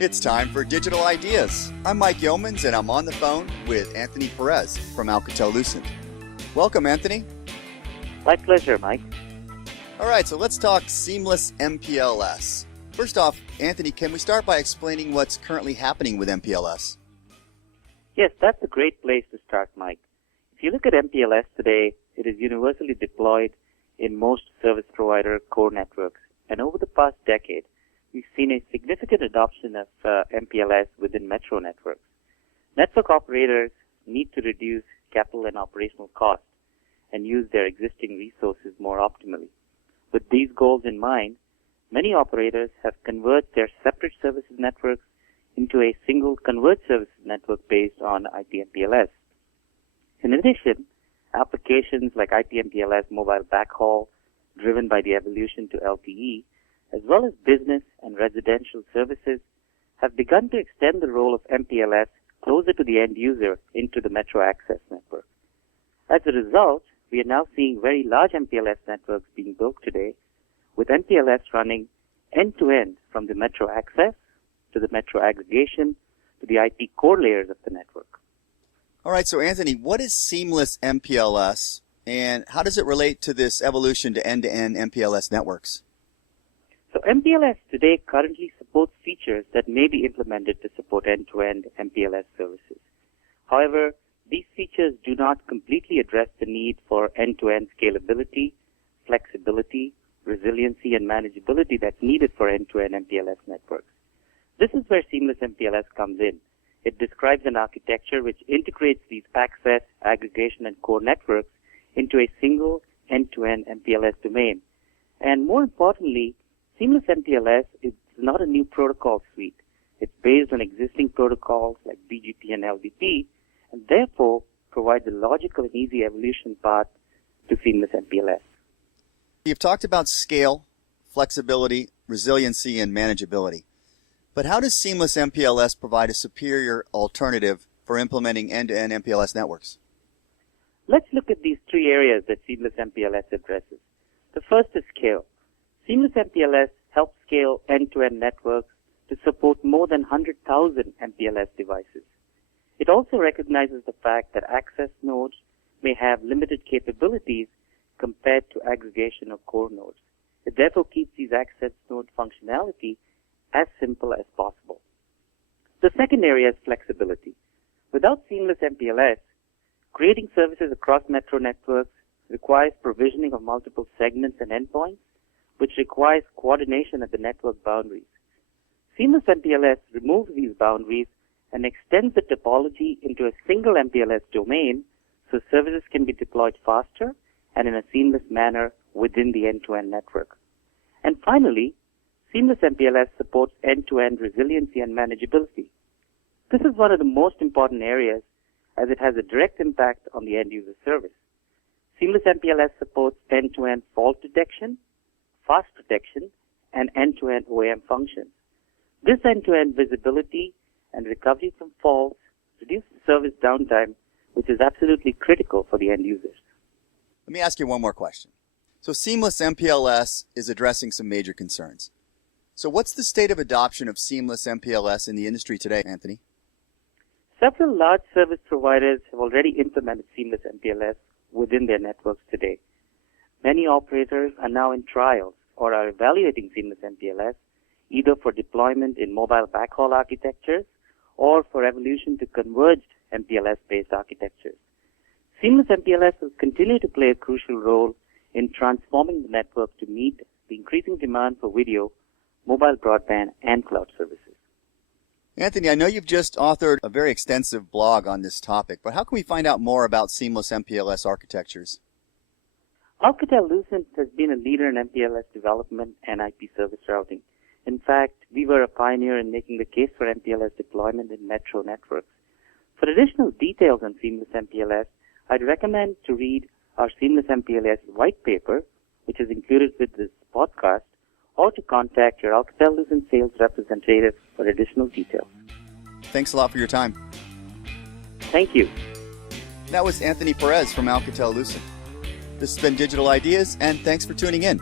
It's time for Digital Ideas. I'm Mike Yeomans, and I'm on the phone with Anthony Perez from Alcatel-Lucent. Welcome, Anthony. My pleasure, Mike. All right, so let's talk Seamless MPLS. First off, Anthony, can we start by explaining what's currently happening with MPLS? Yes, that's a great place to start, Mike. If you look at MPLS today, it is universally deployed in most service provider core networks. And over the past decade, we've seen a significant adoption of MPLS within metro networks. Network operators need to reduce capital and operational costs and use their existing resources more optimally. With these goals in mind, many operators have converted their separate services networks into a single converged services network based on IP-MPLS. In addition, applications like IP-MPLS mobile backhaul, driven by the evolution to LTE, as well as business and residential services, have begun to extend the role of MPLS closer to the end user into the metro access network. As a result, we are now seeing very large MPLS networks being built today, with MPLS running end-to-end from the metro access to the metro aggregation to the IP core layers of the network. All right, so Anthony, what is Seamless MPLS, and how does it relate to this evolution to end-to-end MPLS networks? So MPLS today currently supports features that may be implemented to support end-to-end MPLS services. However, these features do not completely address the need for end-to-end scalability, flexibility, resiliency, and manageability that's needed for end-to-end MPLS networks. This is where Seamless MPLS comes in. It describes an architecture which integrates these access, aggregation, and core networks into a single end-to-end MPLS domain. And more importantly, Seamless MPLS is not a new protocol suite. It's based on existing protocols like BGP and LDP, and therefore provides a logical and easy evolution path to Seamless MPLS. You've talked about scale, flexibility, resiliency, and manageability. But how does Seamless MPLS provide a superior alternative for implementing end-to-end MPLS networks? Let's look at these three areas that Seamless MPLS addresses. The first is scale. Seamless MPLS helps scale end-to-end networks to support more than 100,000 MPLS devices. It also recognizes the fact that access nodes may have limited capabilities compared to aggregation of core nodes. It therefore keeps these access node functionality as simple as possible. The second area is flexibility. Without Seamless MPLS, creating services across metro networks requires provisioning of multiple segments and endpoints, which requires coordination at the network boundaries. Seamless MPLS removes these boundaries and extends the topology into a single MPLS domain so services can be deployed faster and in a seamless manner within the end-to-end network. And finally, Seamless MPLS supports end-to-end resiliency and manageability. This is one of the most important areas as it has a direct impact on the end-user service. Seamless MPLS supports end-to-end fault detection, fast protection, and end-to-end OEM functions. This end-to-end visibility and recovery from faults reduces service downtime, which is absolutely critical for the end users. Let me ask you one more question. So Seamless MPLS is addressing some major concerns. So what's the state of adoption of Seamless MPLS in the industry today, Anthony? Several large service providers have already implemented Seamless MPLS within their networks today. Many operators are now in trials or are evaluating Seamless MPLS either for deployment in mobile backhaul architectures or for evolution to converged MPLS-based architectures. Seamless MPLS will continue to play a crucial role in transforming the network to meet the increasing demand for video, mobile broadband, and cloud services. Anthony, I know you've just authored a very extensive blog on this topic, but how can we find out more about Seamless MPLS architectures? Alcatel-Lucent has been a leader in MPLS development and IP service routing. In fact, we were a pioneer in making the case for MPLS deployment in metro networks. For additional details on Seamless MPLS, I'd recommend to read our Seamless MPLS white paper, which is included with this podcast, or to contact your Alcatel-Lucent sales representative for additional details. Thanks a lot for your time. Thank you. That was Anthony Perez from Alcatel-Lucent. This has been Digital Ideas, and thanks for tuning in.